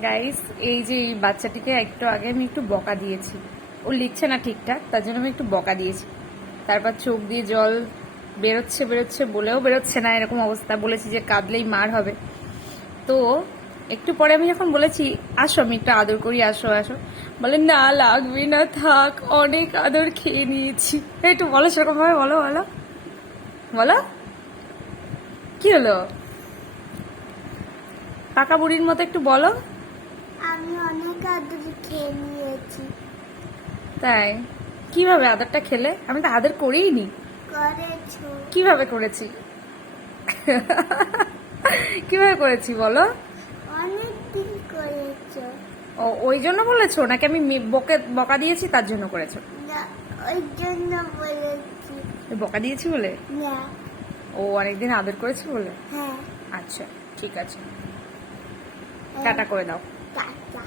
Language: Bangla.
গাইস, এই যে এই বাচ্চাটিকে একটু আগে আমি একটু বকা দিয়েছি। ও লিখছে না ঠিকঠাক, তার জন্য আমি একটু বকা দিয়েছি। তারপর চোখ দিয়ে জল বেরোচ্ছে বেরোচ্ছে বলেও বেরোচ্ছে না, এরকম অবস্থা। বলেছি যে কাঁদলেই মার হবে। তো একটু পরে আমি যখন বলেছি আসো আমি একটু আদর করি, আসো আসো, বলে না লাগবে না, থাক, অনেক আদর খেয়ে নিয়েছি। একটু বলো, সেরকম ভাবে বলো, বলো বলো, কি হলো? পাকা বুড়ির মতো একটু বলো। আমি অনেক আদর খেয়ে নিয়েছি। তাই? কিভাবে আদরটা খেলে? আমি তো আদর করেই নি। করেছো? কিভাবে করেছি? কিভাবে করেছি বলো? অনেক দিন করেছো। ও, ওই জন্য বলেছো নাকি আমি বকা দিয়েছি তার জন্য করেছো? না, ওই জন্য বলেছি। বকা দিয়েছি বলে? না। ও, অনেকদিন আদর করেছি বলে? হ্যাঁ। আচ্ছা, ঠিক আছে, টাটা করে দাও। টাটা।